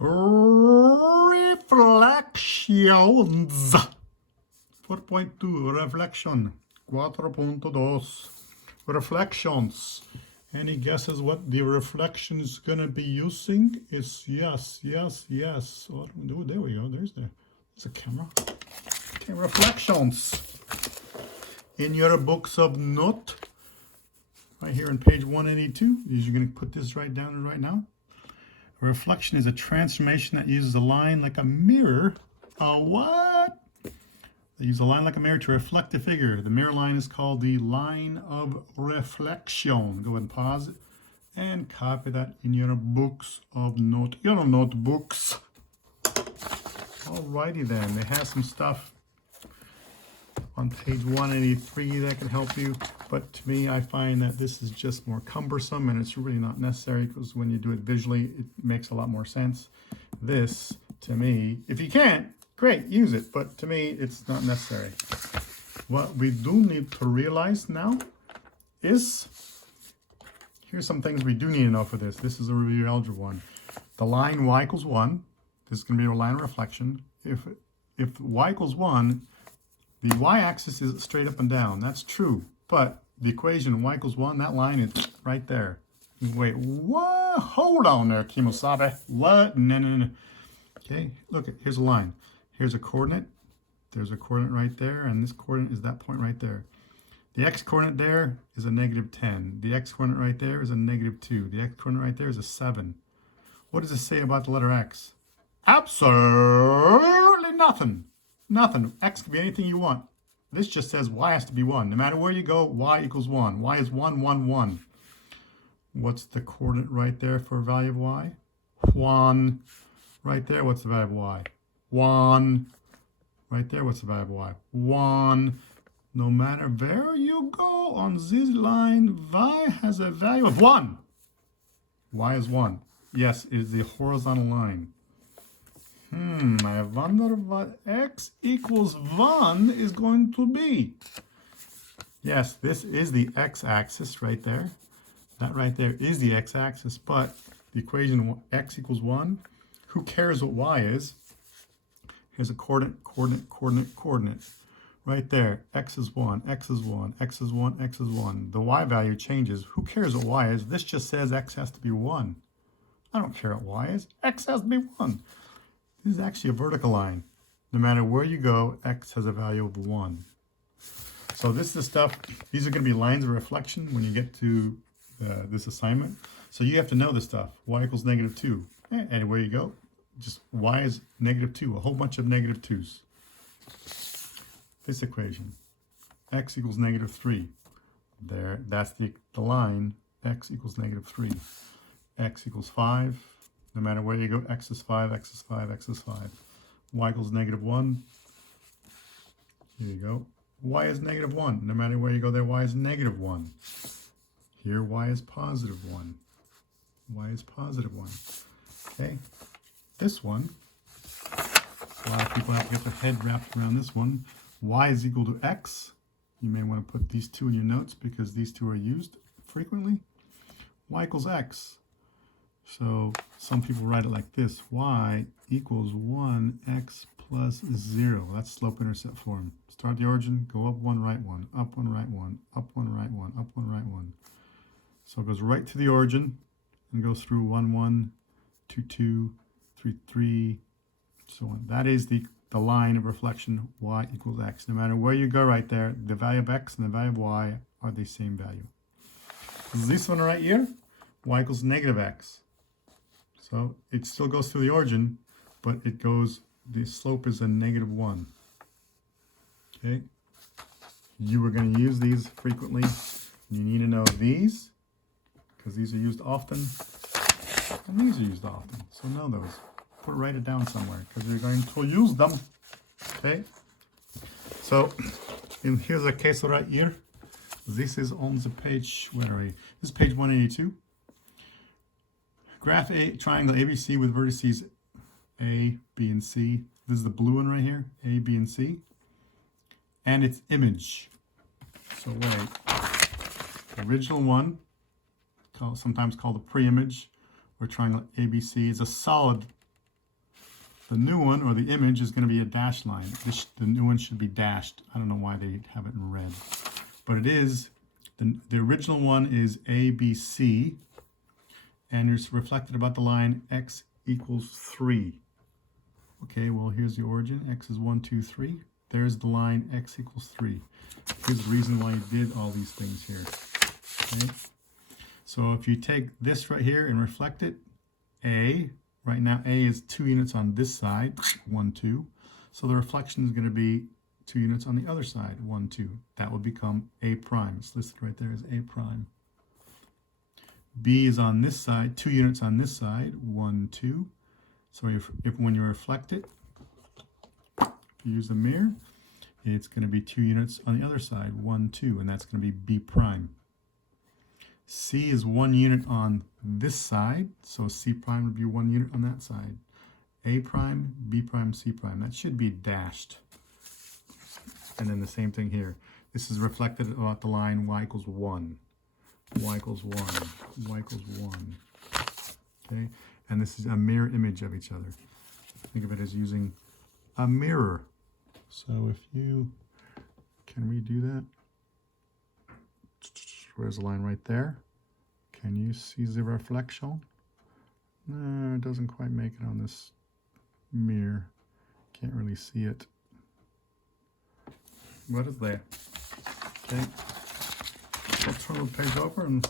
Reflections. 4.2, reflection. 4.2. Reflections. Any guesses what the reflection is going to be using? It's yes. Oh, there we go. There's a camera. Okay, reflections. In your books of note, right here on page 182, you're going to put this right down right now. A reflection is a transformation that uses a line like a mirror. A what? They use a line like a mirror to reflect a figure. The mirror line is called the line of reflection. Go ahead and pause it and copy that in your books of note. Your notebooks. Alrighty then. They have some stuff on page 183 that can help you, but to me I find that this is just more cumbersome and it's really not necessary, because when you do it visually it makes a lot more sense. This, to me, if you can't, great, use it, but to me it's not necessary. What we do need to realize now is, here's some things we do need to know for this. This is a review algebra one. The line y equals 1, this is going to be a line of reflection. If y equals 1, the y-axis is straight up and down. That's true. But the equation y equals 1, that line is right there. Wait, what? Hold on there, Kimosabe. What? No. Okay, look, here's a line. Here's a coordinate. There's a coordinate right there, and this coordinate is that point right there. The x-coordinate there is a -10. The x-coordinate right there is a -2. The x-coordinate right there is a 7. What does it say about the letter x? Absolutely nothing. Nothing. X can be anything you want. This just says y has to be 1. No matter where you go, y equals 1. Y is 1, 1, 1. What's the coordinate right there for a value of y? 1. Right there, what's the value of y? 1. Right there, what's the value of y? 1. No matter where you go on this line, y has a value of 1. Y is 1. Yes, it is the horizontal line. I wonder what x equals 1 is going to be. Yes, this is the x-axis right there. That right there is the x-axis, but the equation x equals 1, who cares what y is? Here's a coordinate. Right there, x is 1, x is 1, x is 1, x is 1. The y value changes. Who cares what y is? This just says x has to be 1. I don't care what y is. X has to be 1. This is actually a vertical line. No matter where you go, x has a value of 1. So this is the stuff, these are going to be lines of reflection when you get to this assignment. So you have to know this stuff. Y equals -2. Anywhere you go, just y is -2, a whole bunch of -2's. This equation, x equals -3. There, that's the line, x equals -3. X equals 5. No matter where you go, x is 5, x is 5, x is 5. Y equals -1. Here you go. Y is -1. No matter where you go there, y is -1. Here, y is +1. Y is +1. Okay. This one, a lot of people have to get their head wrapped around this one. Y is equal to x. You may want to put these two in your notes because these two are used frequently. Y equals x. So some people write it like this: y equals 1x plus 0. That's slope-intercept form. Start the origin, go up 1, right 1, up 1, right 1, up 1, right 1, up 1, right 1. So it goes right to the origin and goes through 1, 1, 2, 2, 3, 3, so on. That is the line of reflection, y equals x. No matter where you go right there, the value of x and the value of y are the same value. This one right here, y equals -x. So it still goes through the origin, but it goes, the slope is a -1. Okay? You are going to use these frequently. You need to know these, because these are used often, and these are used often. So know those. Write it down somewhere, because you're going to use them. Okay? So, here's a case right here. This is on the page, where are we? This is page 182. Graph a triangle ABC with vertices A, B, and C. This is the blue one right here, A, B, and C. And its image. So wait. The original one, sometimes called the pre-image, where triangle ABC is a solid The new one, or the image, is going to be a dashed line. The new one should be dashed. I don't know why they have it in red. But it is, the original one is ABC, and it's reflected about the line x equals 3. Okay, well, here's the origin. X is 1, 2, 3. There's the line x equals 3. Here's the reason why you did all these things here. Okay? So if you take this right here and reflect it, A, right now A is 2 units on this side, 1, 2. So the reflection is going to be 2 units on the other side, 1, 2. That would become A prime. It's listed right there as A prime. B is on this side, 2 units on this side, 1, 2. So if when you reflect it, if you use the mirror, it's going to be 2 units on the other side, 1, 2, and that's going to be B prime. C is 1 unit on this side, so C prime would be 1 unit on that side. A prime, B prime, C prime. That should be dashed. And then the same thing here. This is reflected about the line y equals 1. Y equals 1. Y equals 1. Okay? And this is a mirror image of each other. Think of it as using a mirror. So if you can redo that, where's the line right there? Can you see the reflection? No, it doesn't quite make it on this mirror. Can't really see it. What is that? Okay. I'll turn the page over and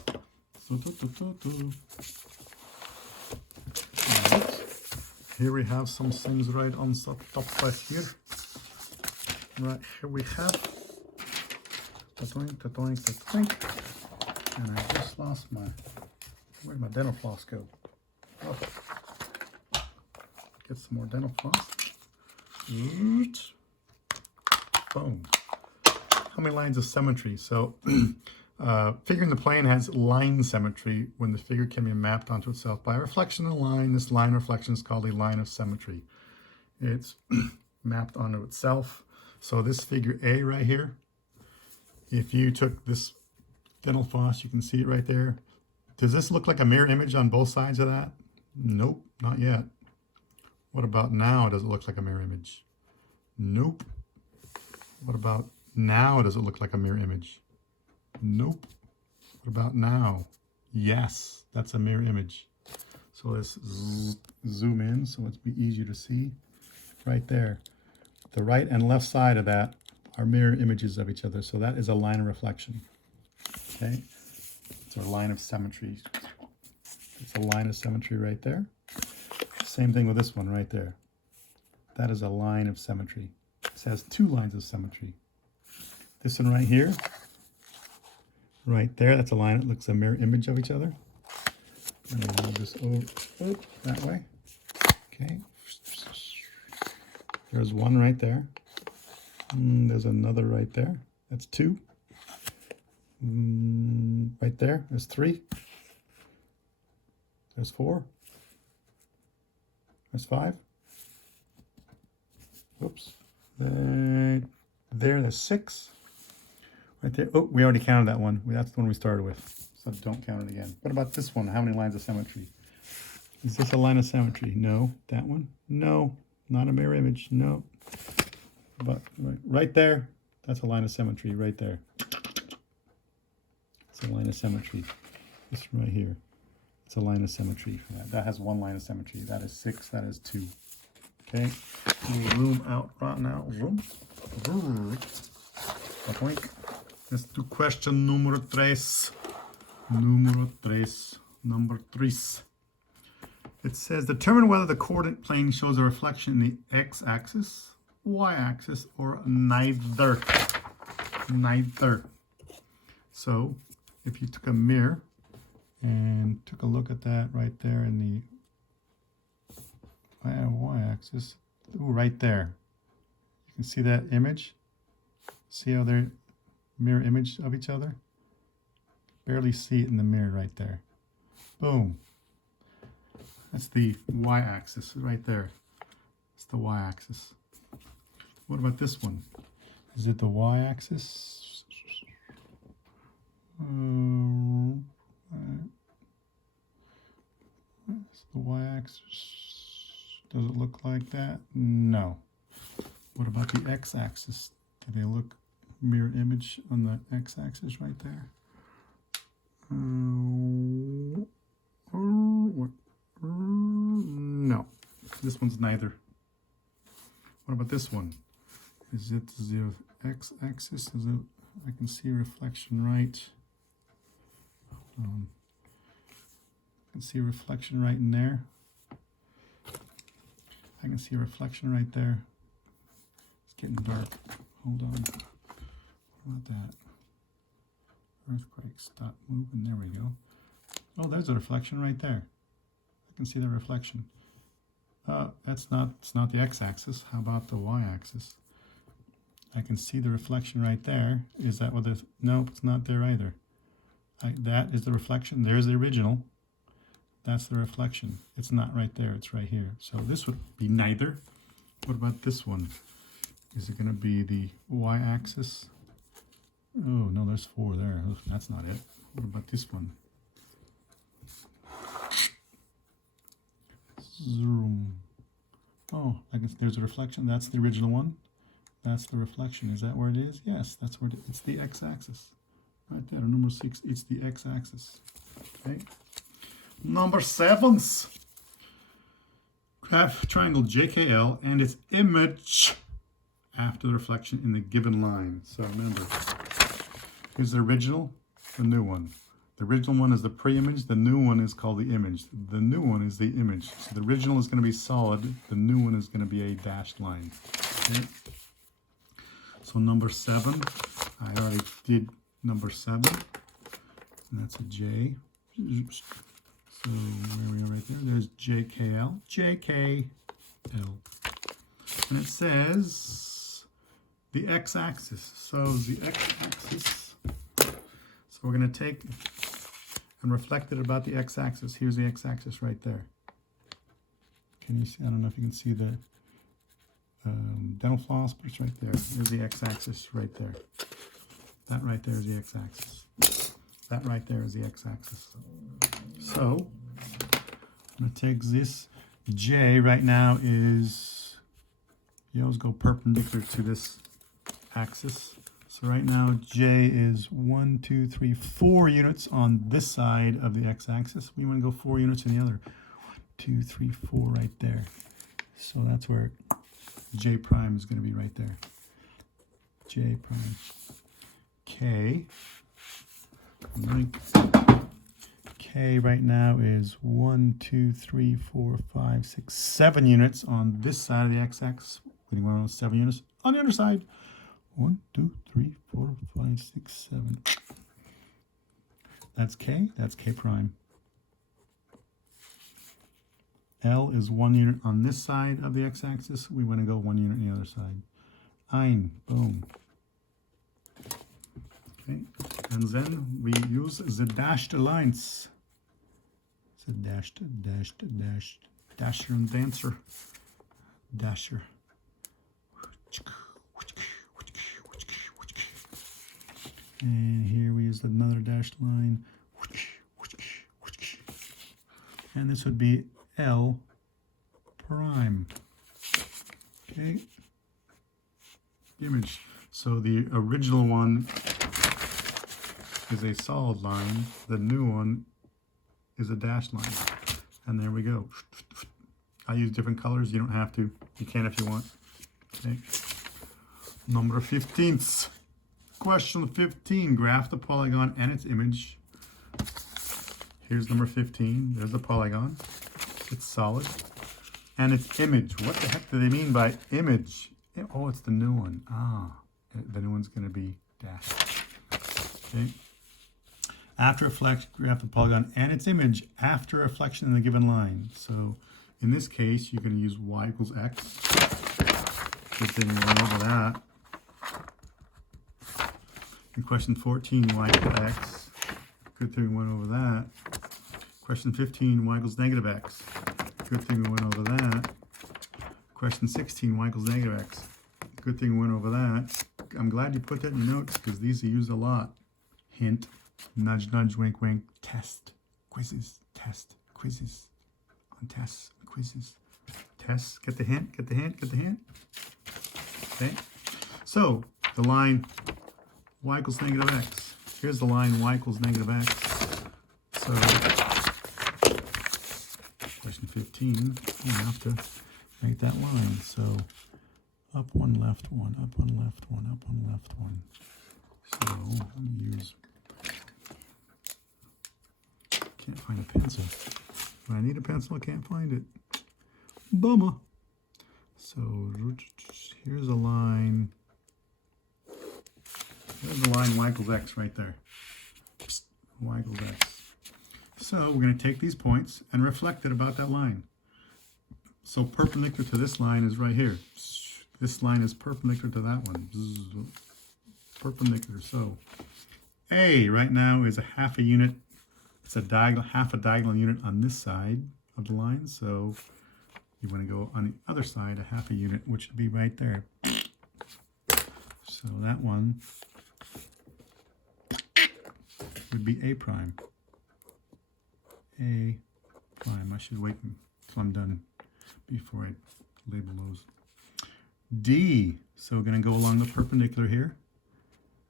here we have some things right on the top right here. Right here we have the and I just lost my, where'd my dental floss go? Oh. Get some more dental floss. Boom. How many lines of symmetry? So figure in the plane has line symmetry when the figure can be mapped onto itself by a reflection of a line. This line reflection is called a line of symmetry. It's mapped onto itself. So this figure A right here, if you took this dental floss, you can see it right there. Does this look like a mirror image on both sides of that? Nope, not yet. What about now? Does it look like a mirror image? Nope. What about now? Does it look like a mirror image? Nope. What about now? Yes, that's a mirror image. So let's zoom in so it's be easier to see. Right there. The right and left side of that are mirror images of each other. So that is a line of reflection. Okay? It's a line of symmetry. It's a line of symmetry right there. Same thing with this one right there. That is a line of symmetry. This has 2 lines of symmetry. This one right here, right there, that's a line that looks a mirror image of each other. And I'll move this over that way. Okay. There's one right there. There's another right there. That's 2. Right there, there's 3. There's 4. There's 5. Oops. There's 6. Right there. Oh, we already counted that one. That's the one we started with. So don't count it again. What about this one? How many lines of symmetry? Is this a line of symmetry? No. That one? No. Not a mirror image. No. But right there, that's a line of symmetry right there. It's a line of symmetry. This right here. It's a line of symmetry. That has 1 line of symmetry. That is 6. That is 2. Okay. Zoom out right now. Zoom. Let's do question number 3. Number 3. It says, determine whether the coordinate plane shows a reflection in the x-axis, y-axis, or neither. Neither. So, if you took a mirror and took a look at that right there in the y-axis, right there. You can see that image? See how they're mirror image of each other? Barely see it in the mirror right there. Boom. That's the y-axis right there. It's the y-axis. What about this one? Is it the y-axis? It's the y-axis. Does it look like that? No. What about the x-axis? Do they look mirror image on the x-axis right there? No. This one's neither. What about this one? Is it the x-axis? Is it? I can see reflection right. I can see reflection right in there. I can see a reflection right there. It's getting dark. Hold on. What about that? Earthquake, stop moving. There we go. Oh, there's a reflection right there. I can see the reflection. It's not the x-axis. How about the y-axis? I can see the reflection right there. Is that what the... Nope, it's not there either. That is the reflection. There's the original. That's the reflection. It's not right there. It's right here. So this would be neither. What about this one? Is it going to be the y-axis? Oh, no, there's 4 there. Oh, that's not it. What about this one? Zoom. Oh, I guess there's a reflection. That's the original one. That's the reflection. Is that where it is? Yes, that's where it's the x-axis. Right there, number 6, it's the x-axis. Okay. Number 7. Graph triangle JKL and its image after the reflection in the given line. So remember, here's the original, the new one. The original one is the pre-image, the new one is called the image. The new one is the image. So the original is going to be solid, the new one is going to be a dashed line. Okay. So number 7, I already did number 7, and that's a J. So where we are right there, there's JKL, JKL. And it says the x-axis. So the x-axis, so we're going to take and reflect it about the x-axis. Here's the x-axis right there. Can you see? I don't know if you can see the dental floss, but it's right there. There's the x-axis right there. That right there is the x-axis. That right there is the x-axis. So I'm going to take this J right now is, you always go perpendicular to this axis. So right now J is 1, 2, 3, 4 units on this side of the x-axis. We want to go 4 units in the other. 1, 2, 3, 4 right there. So that's where J prime is going to be right there. J prime. K. K right now is 1, 2, 3, 4, 5, 6, 7 units on this side of the x-axis. We want to know 7 units on the other side. 1, 2, 3, 4, 5, 6, 7. That's K. That's K prime. L is 1 unit on this side of the x-axis. We want to go 1 unit on the other side. Ein. Boom. Okay. And then we use the dashed lines. So dashed, dasher and dancer. Dasher. And here we use another dashed line. And this would be L prime. Okay. Image. So the original one is a solid line. The new one is a dashed line. And there we go. I use different colors. You don't have to. You can if you want. Okay. Number 15. Question 15. Graph the polygon and its image. Here's number 15. There's the polygon. It's solid. And its image. What the heck do they mean by image? Oh, it's the new one. Ah, the new one's going to be dashed. Okay. After reflection, graph the polygon and its image after reflection in the given line. So in this case, you're going to use y equals x. Good thing we went over that. In question 14, y equals x. Good thing we went over that. Question 15, y equals negative x. Good thing we went over that. Question 16, y equals negative x. Good thing we went over that. I'm glad you put that in your notes because these are used a lot. Hint, nudge, nudge, wink, wink, test, quizzes, on tests, quizzes, Test, get the hint, get the hint, get the hint. Okay, so the line y equals negative x. Here's the line y equals negative x. So, question 15, you have to make that line. So, up one, left one, up one, left one, up one, left one. So, I'm going to use, can't find a pencil. When I need a pencil, I can't find it. Bummer. So, here's a line. There's the line y equals x right there. Psst, y equals x. So we're going to take these points and reflect it about that line. So perpendicular to this line is right here. This line is perpendicular to that one. Perpendicular. So A right now is a half a unit. It's a diagonal, half a diagonal unit on this side of the line. So you want to go on the other side a half a unit, which would be right there. So that one would be A prime. A prime. I should wait until I'm done before I label those. D. So we're going to go along the perpendicular here.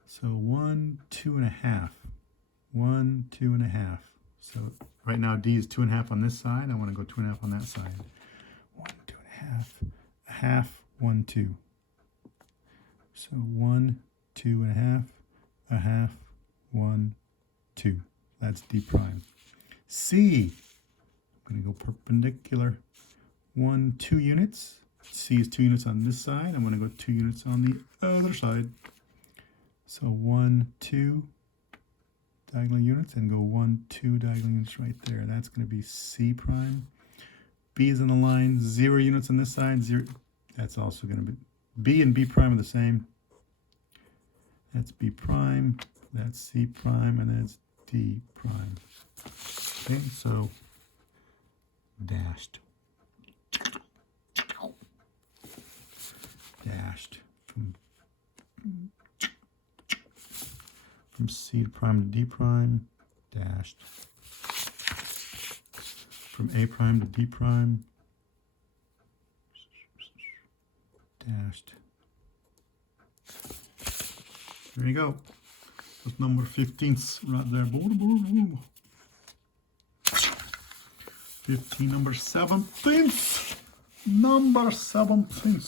So 1, 2.5. 1, 2.5. So right now D is 2.5 on this side. I want to go 2.5 on that side. 1, 2.5. A half, 1, 2. So 1, 2.5. A half, 1, 2. That's D prime. C, I'm going to go perpendicular. 1, 2 units. C is 2 units on this side. I'm going to go 2 units on the other side. So 1, 2 diagonal units and go 1, 2 diagonal units right there. That's going to be C prime. B is in the line. 0 units on this side. 0. That's also going to be B and B prime are the same. That's B prime. That's C prime, and that's D prime. Okay, so dashed. Dashed from C to prime to D prime, dashed. From A prime to D prime, dashed. There you go. That's number 15 right there. 15, number 17. Number 17.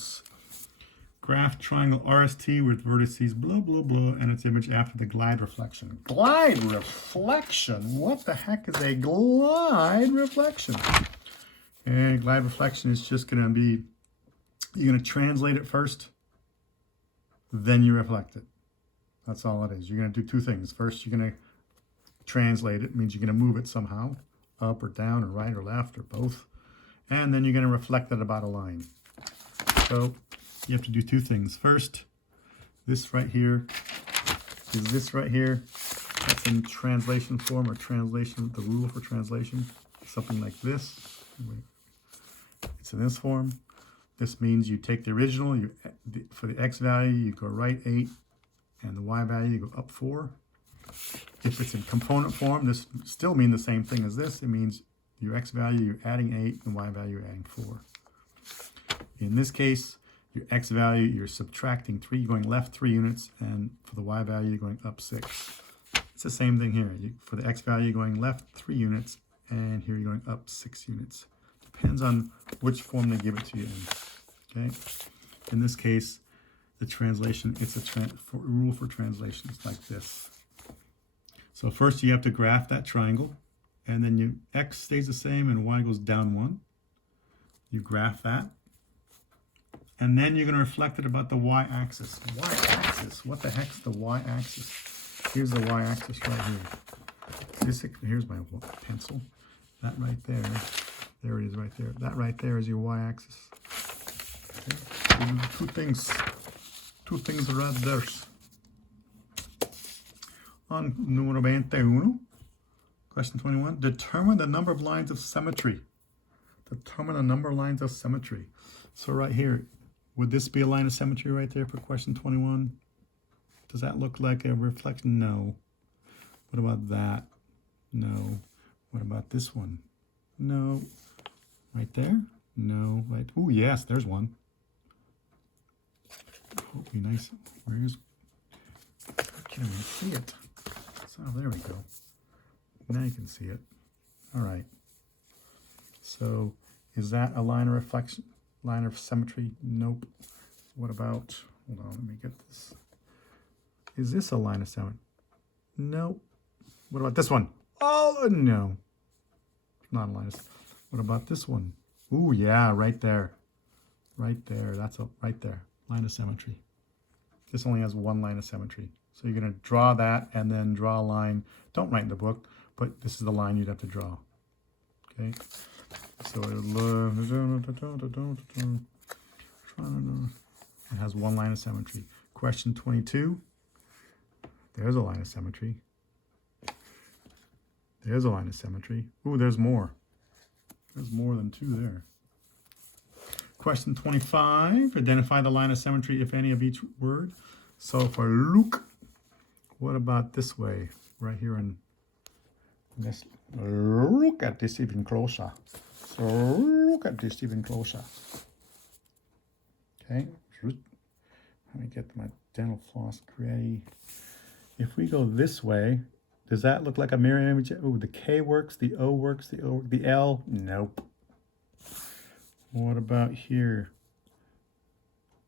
Graph triangle RST with vertices blah, blah, blah, and its image after the glide reflection. Glide reflection? What the heck is a glide reflection? And glide reflection is just going to be, you're going to translate it first, then you reflect it. That's all it is. You're going to do two things. First, you're going to translate it. Means you're going to move it somehow, up or down or right or left or both. And then you're going to reflect it about a line. So you have to do two things. First, this right here is this right here. That's in translation form or translation, the rule for translation. Something like this. It's in this form. This means you take the original, for the x value, you go right 8, and the y value, you go up 4. If it's in component form, this still means the same thing as this. It means your x value, you're adding 8, and y value, you're adding 4. In this case, your x value, you're subtracting 3, you're going left 3 units, and for the y value, you're going up 6. It's the same thing here. For the x value, you're going left 3 units, and here you're going up 6 units. Depends on which form they give it to you in. Okay? In this case, the translation, it's a rule for translations like this. So first you have to graph that triangle, and then your x stays the same and y goes down 1. You graph that, and then you're going to reflect it about the y-axis. Y-axis, what the heck's the y-axis? Here's the y-axis right here. Here's my pencil. That right there, there it is right there. That right there is your y-axis. Okay. Two things right there. On numero 21, question 21, determine the number of lines of symmetry. Determine the number of lines of symmetry. So right here, would this be a line of symmetry right there for question 21? Does that look like a reflection? No. What about that? No. What about this one? No. Right there? No, right. Oh, yes, there's one. Oh, be nice. Where's, I can't even see it. So there we go. Now you can see it. All right. So is that a line of reflection? Line of symmetry? Nope. What about, hold on, let me get this. Is this a line of symmetry? Nope. What about this one? Oh, no. Not a line of, what about this one? Ooh, yeah, right there. Right there. That's a, right there. Line of symmetry. This only has one line of symmetry. So you're going to draw that and then draw a line. Don't write in the book, but this is the line you'd have to draw. Okay. So it has one line of symmetry. Question 22. There's a line of symmetry. There's a line of symmetry. Ooh, there's more. There's more than two there. Question 25. Identify the line of symmetry, if any, of each word. So for look, what about this way? Right here in this. Look at this even closer. So look at this even closer. Okay. Let me get my dental floss ready. If we go this way, does that look like a mirror image? Oh, the K works, the O works, the L, nope. What about here?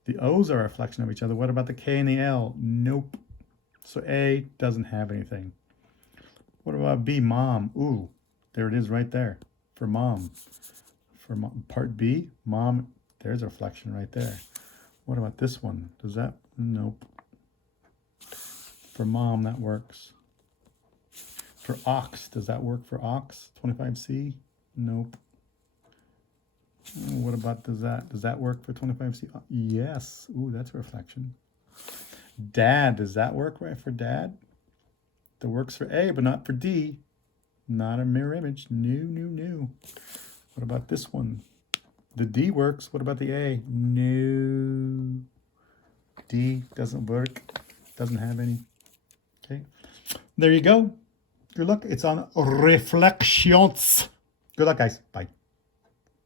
The O's are a reflection of each other. What about the K and the L? Nope. So A doesn't have anything. What about B, mom? Ooh, there it is right there for mom. For mom. Part B, mom, there's a reflection right there. What about this one? Does that? Nope. For mom, that works. For ox, does that work for ox? 25C? Nope. What about does that work for 25C? Yes. Ooh, that's a reflection. Dad, does that work right for dad? That works for A, but not for D. Not a mirror image. No. What about this one? The D works. What about the A? No. D doesn't work. Doesn't have any. Okay. There you go. Good luck. It's on reflections. Good luck, guys. Bye.